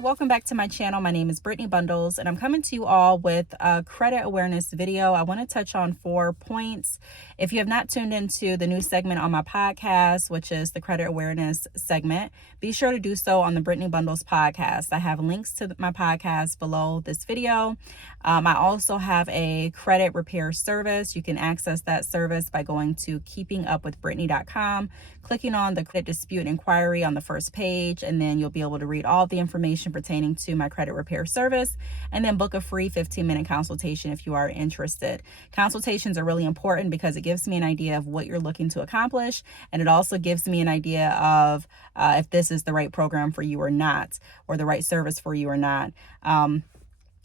Welcome back to my channel. My name is Brittney Bundles, and I'm coming to you all with a credit awareness video. I want to touch on 4 points. If you have not tuned into the new segment on my podcast, which is the credit awareness segment, be sure to do so on the Brittney Bundles podcast. I have links to my podcast below this video. I also have a credit repair service. You can access that service by going to keepingupwithbrittney.com, clicking on the credit dispute inquiry on the first page, and then you'll be able to read all the information pertaining to my credit repair service, and then book a free 15-minute consultation if you are interested. Consultations are really important because it gives me an idea of what you're looking to accomplish, and it also gives me an idea of if this is the right program for you or not, or the right service for you or not.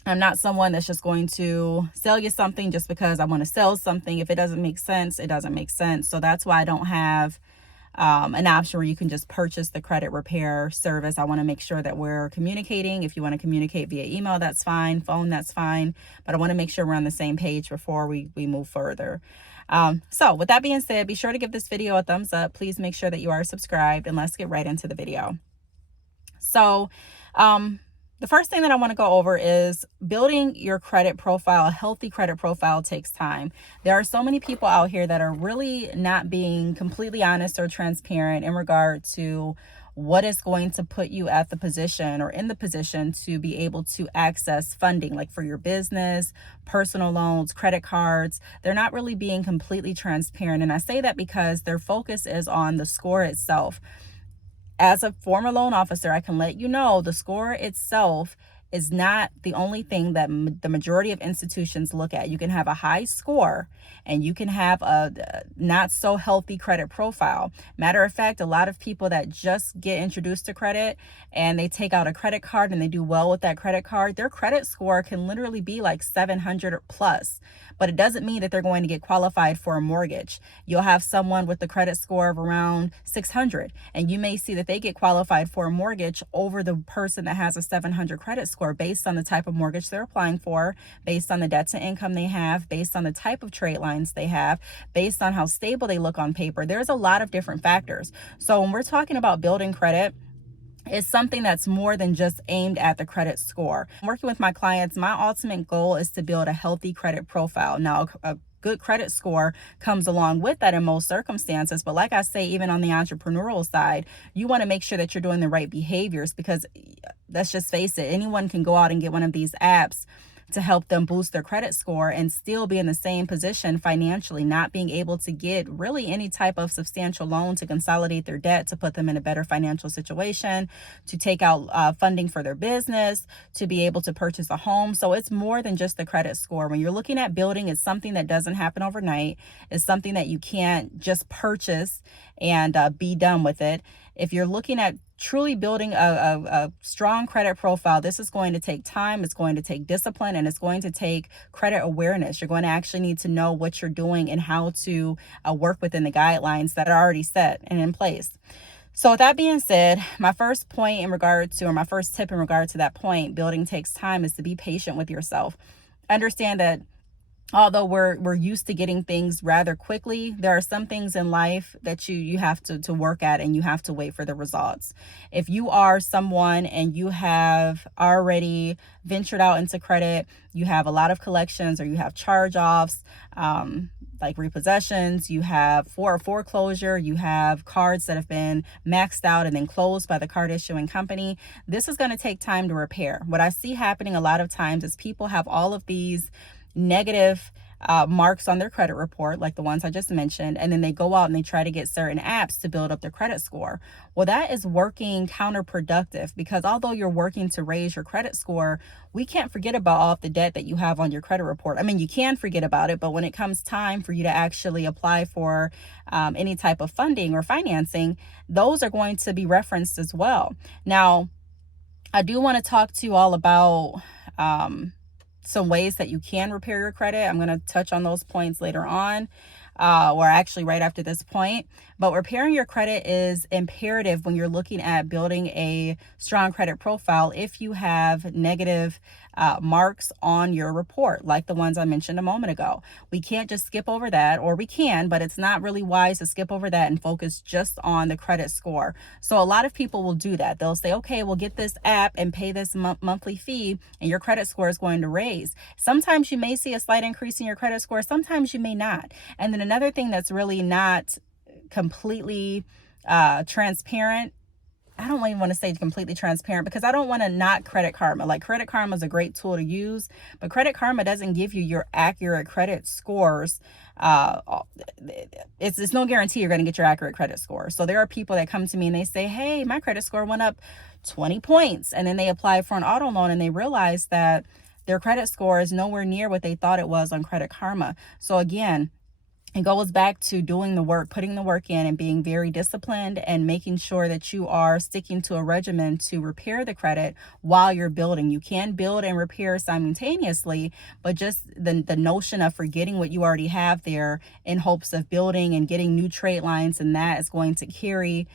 I'm not someone that's just going to sell you something just because I want to sell something. If it doesn't make sense, it doesn't make sense. So that's why I don't have an option where you can just purchase the credit repair service. I want to make sure that we're communicating. If you want to communicate via email, that's fine. Phone, that's fine. But I want to make sure we're on the same page before we move further. So with that being said, be sure to give this video a thumbs up. Please make sure that you are subscribed, and let's get right into the video. So, the first thing that I want to go over is building your credit profile. A healthy credit profile takes time. There are so many people out here that are really not being completely honest or transparent in regard to what is going to put you at the position or in the position to be able to access funding, like for your business, personal loans, credit cards. They're not really being completely transparent. And I say that because their focus is on the score itself. As a former loan officer, I can let you know the score itself is not the only thing that the majority of institutions look at. You can have a high score and you can have a not so healthy credit profile. Matter of fact, a lot of people that just get introduced to credit and they take out a credit card and they do well with that credit card, their credit score can literally be like 700 plus. But it doesn't mean that they're going to get qualified for a mortgage. You'll have someone with the credit score of around 600, and you may see that they get qualified for a mortgage over the person that has a 700 credit score based on the type of mortgage they're applying for, based on the debt to income they have, based on the type of trade lines they have, based on how stable they look on paper. There's a lot of different factors. So when we're talking about building credit, it's something that's more than just aimed at the credit score. Working with my clients, my ultimate goal is to build a healthy credit profile. Now, a good credit score comes along with that in most circumstances. But like I say, even on the entrepreneurial side, you want to make sure that you're doing the right behaviors, because let's just face it, anyone can go out and get one of these apps to help them boost their credit score and still be in the same position financially, not being able to get really any type of substantial loan to consolidate their debt, to put them in a better financial situation, to take out funding for their business, to be able to purchase a home. So it's more than just the credit score. When you're looking at building, it's something that doesn't happen overnight. It's something that you can't just purchase and be done with it. If you're looking at truly building a strong credit profile, this is going to take time, it's going to take discipline, and it's going to take credit awareness. You're going to actually need to know what you're doing and how to work within the guidelines that are already set and in place. So with that being said, my first point in regard to, or my first tip in regard to that point, building takes time, is to be patient with yourself. Understand that although we're used to getting things rather quickly, there are some things in life that you have to work at, and you have to wait for the results. If you are someone and you have already ventured out into credit, you have a lot of collections, or you have charge-offs, like repossessions, you have foreclosure, you have cards that have been maxed out and then closed by the card issuing company, this is going to take time to repair. What I see happening a lot of times is people have all of these negative marks on their credit report, like the ones I just mentioned, and then they go out and they try to get certain apps to build up their credit score. Well, that is working counterproductive, because although you're working to raise your credit score, we can't forget about all of the debt that you have on your credit report. I mean, you can forget about it, but when it comes time for you to actually apply for any type of funding or financing, those are going to be referenced as well. Now, I do want to talk to you all about some ways that you can repair your credit. I'm going to touch on those points later on. or actually right after this point. But repairing your credit is imperative when you're looking at building a strong credit profile if you have negative marks on your report, like the ones I mentioned a moment ago. We can't just skip over that, or we can, but it's not really wise to skip over that and focus just on the credit score. So a lot of people will do that. They'll say, okay, we'll get this app and pay this monthly fee and your credit score is going to raise. Sometimes you may see a slight increase in your credit score. Sometimes you may not. And then another thing that's really not completely transparent, I don't even want to say completely transparent because I don't want to knock Credit Karma. Like, Credit Karma is a great tool to use, but Credit Karma doesn't give you your accurate credit scores. It's no guarantee you're going to get your accurate credit score. So there are people that come to me and they say, hey, my credit score went up 20 points. And then they apply for an auto loan and they realize that their credit score is nowhere near what they thought it was on Credit Karma. So again, it goes back to doing the work, putting the work in and being very disciplined and making sure that you are sticking to a regimen to repair the credit while you're building. You can build and repair simultaneously, but just the notion of forgetting what you already have there in hopes of building and getting new trade lines, and that is going to carry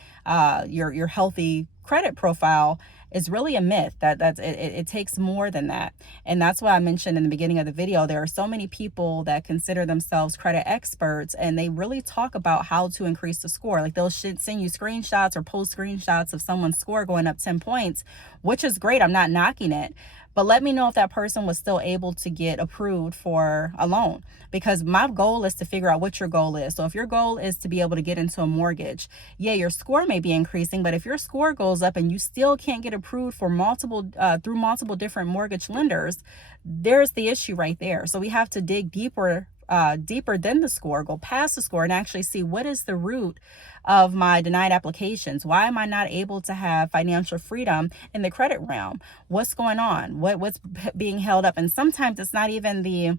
your healthy credit profile, is really a myth. It takes more than that. And that's why I mentioned in the beginning of the video, there are so many people that consider themselves credit experts and they really talk about how to increase the score. Like, they'll send you screenshots or post screenshots of someone's score going up 10 points, which is great. I'm not knocking it. But let me know if that person was still able to get approved for a loan, because my goal is to figure out what your goal is. So if your goal is to be able to get into a mortgage, yeah, your score may be increasing, but if your score goes up and you still can't get approved for through multiple different mortgage lenders, there's the issue right there. So we have to dig deeper than the score, go past the score and actually see what is the root of my denied applications. Why am I not able to have financial freedom in the credit realm? What's going on? What's being held up? And sometimes it's not even the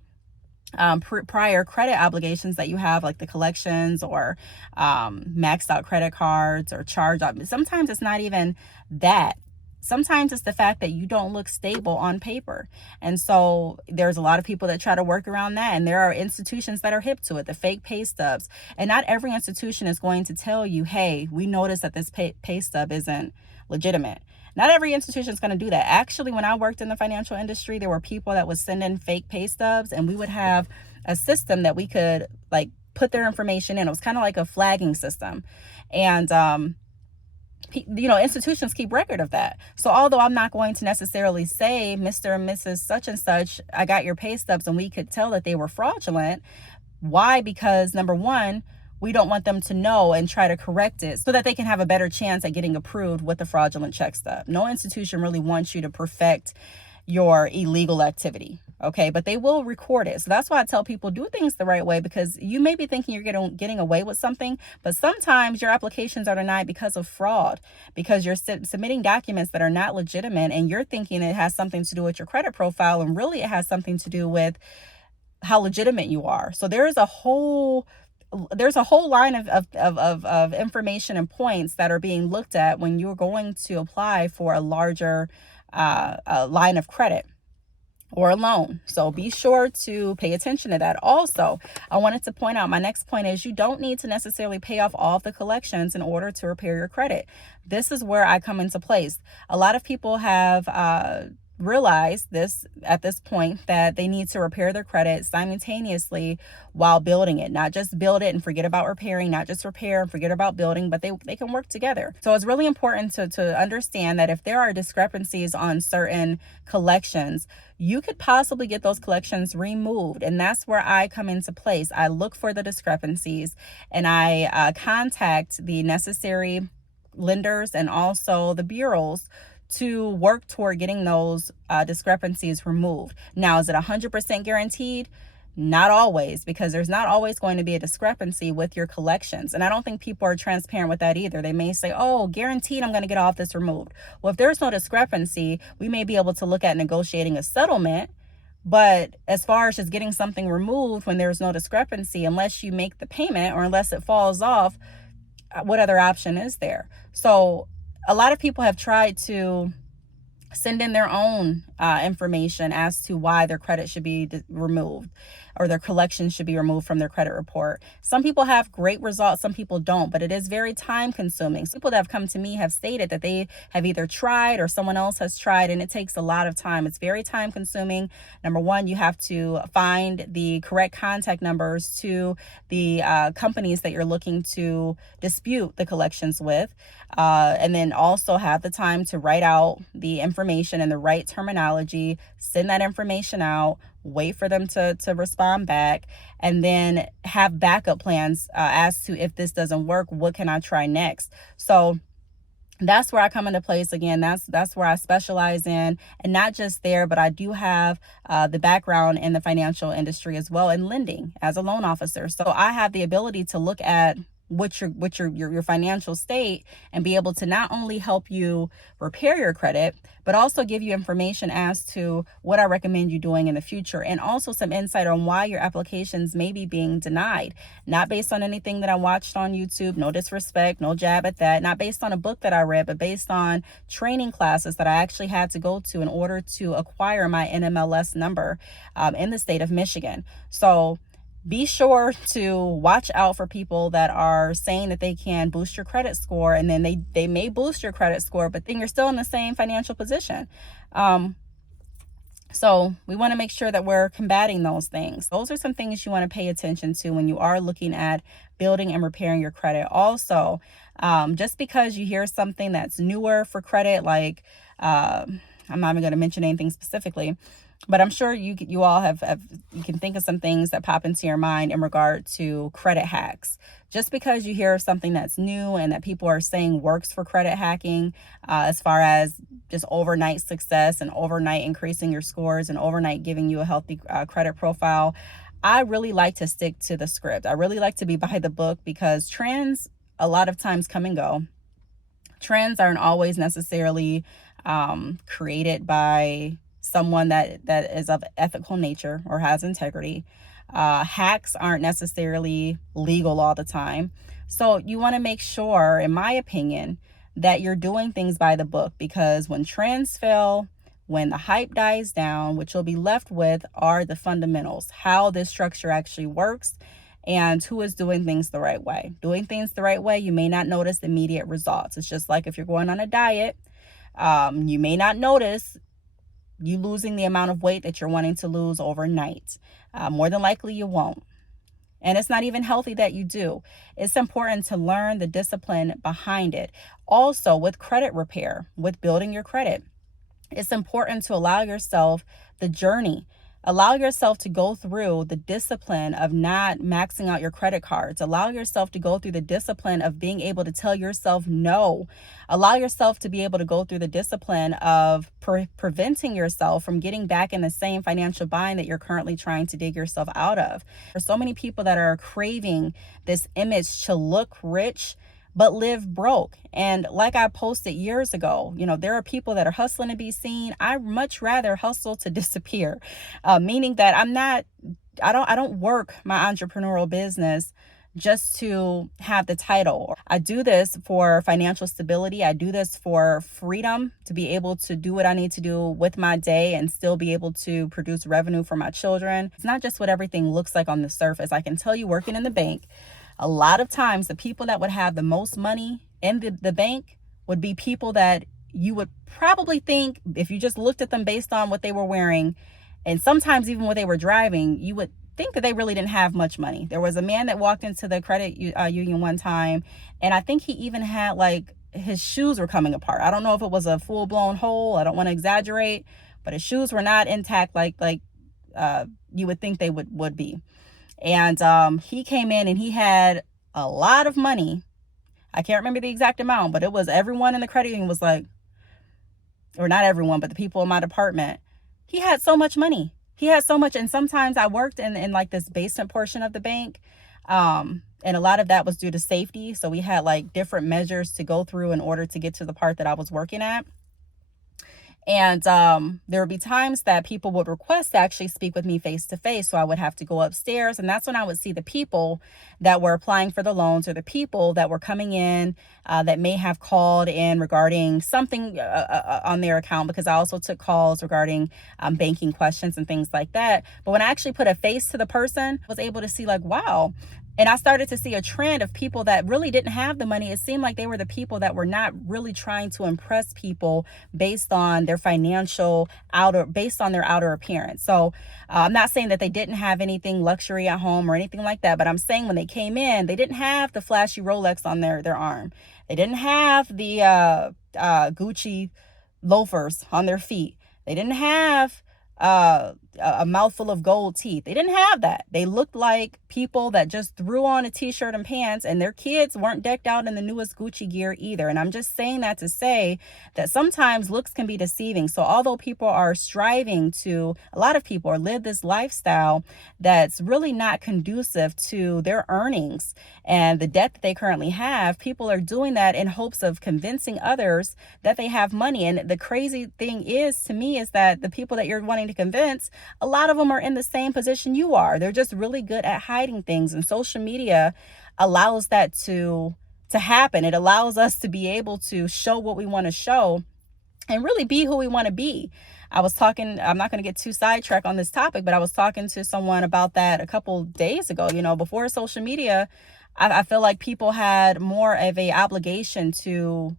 prior credit obligations that you have, like the collections or maxed out credit cards or charge off. Sometimes it's not even that. Sometimes it's the fact that you don't look stable on paper. And so there's a lot of people that try to work around that. And there are institutions that are hip to it, the fake pay stubs. And not every institution is going to tell you, hey, we noticed that this pay stub isn't legitimate. Not every institution is going to do that. Actually, when I worked in the financial industry, there were people that would send in fake pay stubs and we would have a system that we could like put their information in. It was kind of like a flagging system. And, institutions keep record of that. So although I'm not going to necessarily say, Mr. and Mrs. such and such, I got your pay stubs, and we could tell that they were fraudulent. Why? Because number one, we don't want them to know and try to correct it so that they can have a better chance at getting approved with the fraudulent check stub. No institution really wants you to perfect your illegal activity. Okay, but they will record it. So that's why I tell people, do things the right way, because you may be thinking you're getting away with something, but sometimes your applications are denied because of fraud, because you're submitting documents that are not legitimate and you're thinking it has something to do with your credit profile, and really it has something to do with how legitimate you are. So there's a whole line of information and points that are being looked at when you're going to apply for a larger line of credit or a loan. So be sure to pay attention to that. Also, I wanted to point out, my next point is, you don't need to necessarily pay off all of the collections in order to repair your credit. This is where I come into place. A lot of people have realize this at this point, that they need to repair their credit simultaneously while building it. Not just build it and forget about repairing, not just repair and forget about building, but they can work together. So it's really important to understand that if there are discrepancies on certain collections, you could possibly get those collections removed. And that's where I come into place. I look for the discrepancies and I contact the necessary lenders and also the bureaus to work toward getting those discrepancies removed. Now, is it 100% guaranteed? Not always, because there's not always going to be a discrepancy with your collections. And I don't think people are transparent with that either. They may say, oh, guaranteed I'm going to get all of this removed. Well, if there's no discrepancy, we may be able to look at negotiating a settlement. But as far as just getting something removed when there's no discrepancy, unless you make the payment or unless it falls off, what other option is there? So a lot of people have tried to send in their own information as to why their credit should be removed, or their collection should be removed from their credit report. Some people have great results, some people don't, but it is very time consuming. Some people that have come to me have stated that they have either tried or someone else has tried, and it takes a lot of time. It's very time consuming. Number one, you have to find the correct contact numbers to the companies that you're looking to dispute the collections with, and then also have the time to write out the information in the right terminology, send that information out, wait for them to respond back, and then have backup plans as to, if this doesn't work, what can I try next? So that's where I come into place. Again, that's where I specialize in, and not just there, but I do have the background in the financial industry as well, in lending as a loan officer. So I have the ability to look at your financial state and be able to not only help you repair your credit, but also give you information as to what I recommend you doing in the future, and also some insight on why your applications may be being denied, not based on anything that I watched on YouTube, no disrespect, no jab at that, not based on a book that I read, but based on training classes that I actually had to go to in order to acquire my NMLS number in the state of Michigan. So be sure to watch out for people that are saying that they can boost your credit score, and then they may boost your credit score, but then you're still in the same financial position. So we want to make sure that we're combating those things. Those are some things you want to pay attention to when you are looking at building and repairing your credit. Also, just because you hear something that's newer for credit, like I'm not even going to mention anything specifically, but I'm sure you all have you can think of some things that pop into your mind in regard to credit hacks. Just because you hear something that's new and that people are saying works for credit hacking, as far as just overnight success and overnight increasing your scores and overnight giving you a healthy credit profile, I really like to stick to the script. I really like to be by the book, because trends a lot of times come and go. Trends aren't always necessarily created by someone that is of ethical nature or has integrity. Hacks aren't necessarily legal all the time. So you want to make sure, in my opinion, that you're doing things by the book, because when trends fail, when the hype dies down, what you'll be left with are the fundamentals, how this structure actually works, and who is doing things the right way. Doing things the right way, you may not notice immediate results. It's just like if you're going on a diet, you may not notice you losing the amount of weight that you're wanting to lose overnight. More than likely you won't. And it's not even healthy that you do. It's important to learn the discipline behind it. Also, with credit repair, with building your credit, it's important to allow yourself the journey. Allow yourself to go through the discipline of not maxing out your credit cards. Allow yourself to go through the discipline of being able to tell yourself no. Allow yourself to be able to go through the discipline of preventing yourself from getting back in the same financial bind that you're currently trying to dig yourself out of. There's so many people that are craving this image to look rich but live broke. And like I posted years ago, there are people that are hustling to be seen. I much rather hustle to disappear, meaning that I don't work my entrepreneurial business just to have the title. I do this for financial stability. I do this for freedom, to be able to do what I need to do with my day and still be able to produce revenue for my children. It's not just what everything looks like on the surface. I can tell you, working in the bank, a lot of times the people that would have the most money in the bank would be people that you would probably think, if you just looked at them based on what they were wearing, and sometimes even what they were driving, you would think that they really didn't have much money. There was a man that walked into the credit union one time, and I think he even had, like, his shoes were coming apart. I don't know if it was a full-blown hole. I don't want to exaggerate, but his shoes were not intact like you would think they would be. And he came in and he had a lot of money. I can't remember the exact amount, but it was everyone in the credit union was like, or not everyone, but the people in my department. He had so much money. He had so much. And sometimes I worked in like this basement portion of the bank. And a lot of that was due to safety. So we had like different measures to go through in order to get to the part that I was working at. And there would be times that people would request to actually speak with me face to face. So I would have to go upstairs. And that's when I would see the people that were applying for the loans, or the people that were coming in that may have called in regarding something on their account, because I also took calls regarding banking questions and things like that. But when I actually put a face to the person, I was able to see like, wow. And I started to see a trend of people that really didn't have the money. It seemed like they were the people that were not really trying to impress people based on their based on their outer appearance. So I'm not saying that they didn't have anything luxury at home or anything like that, but I'm saying when they came in, they didn't have the flashy Rolex on their arm. They didn't have the Gucci loafers on their feet. They didn't have a mouthful of gold teeth. They didn't have that. They looked like people that just threw on a t-shirt and pants, and their kids weren't decked out in the newest Gucci gear either. And I'm just saying that to say that sometimes looks can be deceiving. So although people are striving to, a lot of people live this lifestyle that's really not conducive to their earnings and the debt that they currently have, people are doing that in hopes of convincing others that they have money. And the crazy thing is, to me, is that the people that you're wanting to convince, a lot of them are in the same position you are. They're just really good at hiding things, and social media allows that to happen. It allows us to be able to show what we want to show and really be who we want to be. I'm not going to get too sidetracked on this topic, but I was talking to someone about that a couple days ago. Before social media, I feel like people had more of a obligation to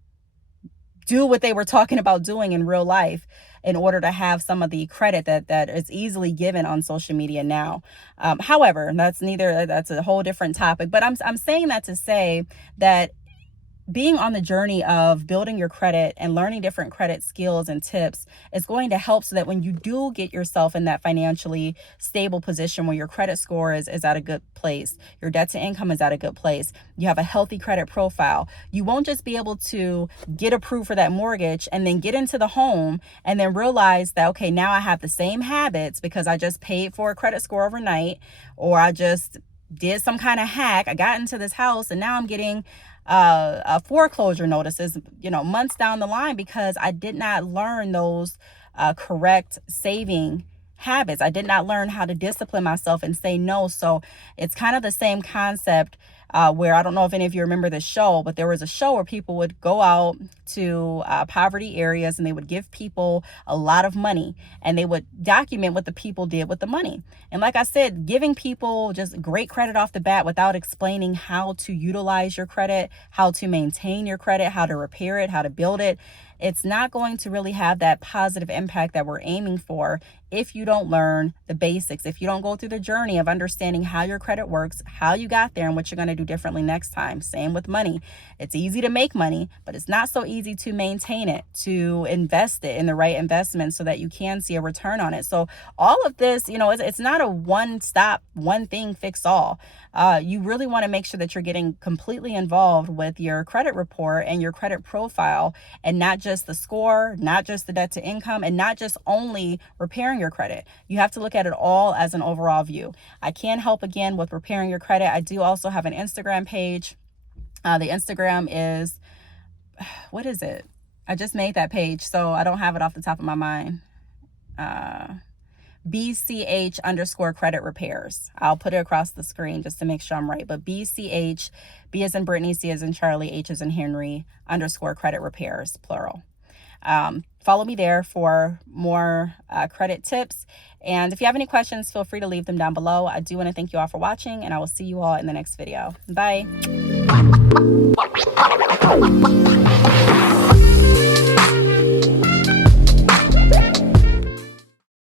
do what they were talking about doing in real life in order to have some of the credit that is easily given on social media now. However, that's a whole different topic, but I'm saying that to say that being on the journey of building your credit and learning different credit skills and tips is going to help, so that when you do get yourself in that financially stable position where your credit score is at a good place, your debt to income is at a good place, you have a healthy credit profile, you won't just be able to get approved for that mortgage and then get into the home and then realize that, okay, now I have the same habits because I just paid for a credit score overnight, or I just did some kind of hack. I got into this house and now I'm getting foreclosure notices, months down the line, because I did not learn those correct saving habits. I did not learn how to discipline myself and say no. So it's kind of the same concept where, I don't know if any of you remember this show, but there was a show where people would go out to poverty areas and they would give people a lot of money and they would document what the people did with the money. And like I said, giving people just great credit off the bat without explaining how to utilize your credit, how to maintain your credit, how to repair it, how to build it, it's not going to really have that positive impact that we're aiming for if you don't learn the basics, if you don't go through the journey of understanding how your credit works, how you got there, and what you're going to do differently next time. Same with money. It's easy to make money, but it's not so easy to maintain it, to invest it in the right investment so that you can see a return on it. So all of this, it's not a one thing fix all. You really want to make sure that you're getting completely involved with your credit report and your credit profile, and not just the score, not just the debt to income, and not just only repairing your credit. You have to look at it all as an overall view. I can help again with repairing your credit. I do also have an Instagram page. The Instagram is, what is it? I just made that page, so I don't have it off the top of my mind. BCH_credit repairs. I'll put it across the screen just to make sure I'm right. But BCH, B as in Brittney, C as in Charlie, H as in Henry, _credit repairs, plural. Follow me there for more credit tips. And if you have any questions, feel free to leave them down below. I do want to thank you all for watching, and I will see you all in the next video. Bye.